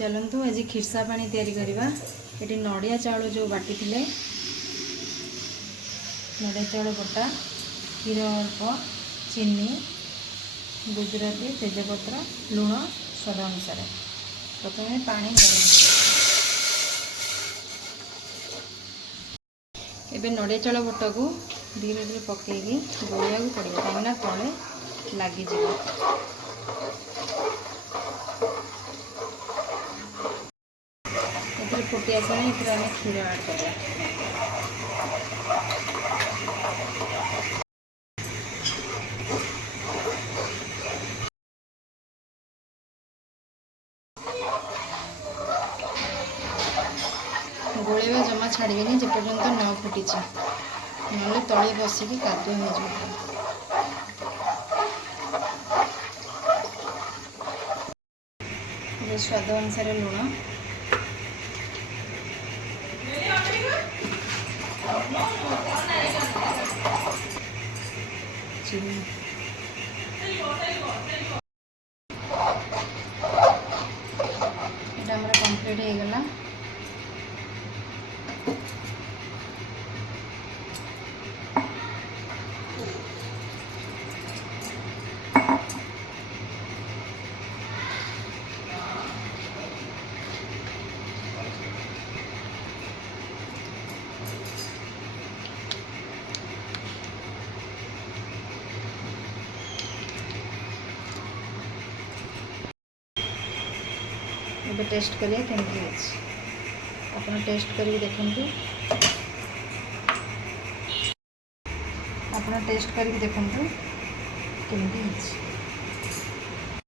चलतु आज खिरसा पानी तैयारी करवा। ये नड़िया चाउल जो बाटी थे नड़िया चाउल बटा क्षीर अल्प चीनी गुजराती तेजपत्र लुण स्वाद अनुसार प्रथम पानी गरम कर नड़िया चाउल बटा को धीरे धीरे पकईकि गोलिया पड़ो कहीं तले लगिज फुटी आसा आम क्षीर ऐड कर गोलेवा जमा छाड़बेनि जेपर्यंत न फुटी ना तले बसिकी कादुआ हो स्वाद अनुसार लुण चीनी ये कंप्लीट हो गला। ये टेस्ट करिए केमती आप टेस्ट कर देखु आप टेस्ट कर देखु केमती।